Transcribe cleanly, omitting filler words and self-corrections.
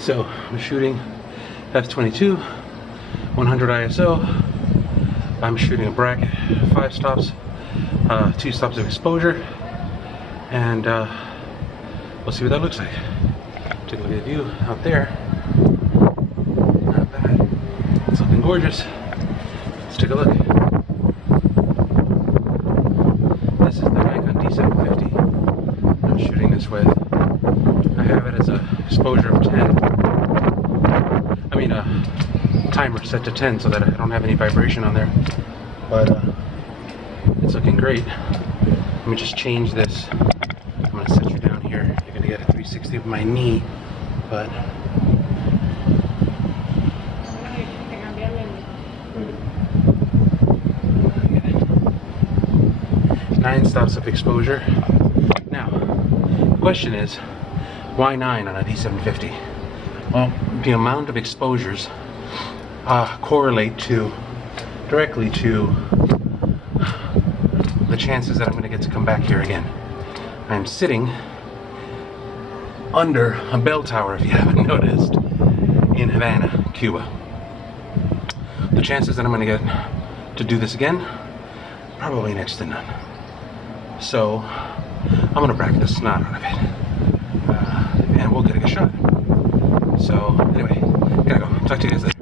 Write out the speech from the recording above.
So I'm shooting F22, 100 ISO. I'm shooting a bracket, 5 stops, 2 stops of exposure, and we'll see what that looks like. Take a look at the view out there. Not bad. It's looking gorgeous. Let's take a look. This is the Nikon D750 I'm shooting this with. I have it as a exposure of 10. I mean a timer set to 10 so that I don't have any vibration on there. But it's looking great. Let me just change this. I'm gonna set you down here. You're gonna get a 360 of my knee, but 9 stops of exposure. Now, the question is, why 9 on a D750? Well, the amount of exposures correlate directly to the chances that I'm going to get to come back here again. I'm sitting under a bell tower, if you haven't noticed, in Havana, Cuba. The chances that I'm going to get to do this again, probably next to none. So I'm going to bracket the snot out of it, and we'll get a good shot. So anyway, gotta go. Talk to you guys later.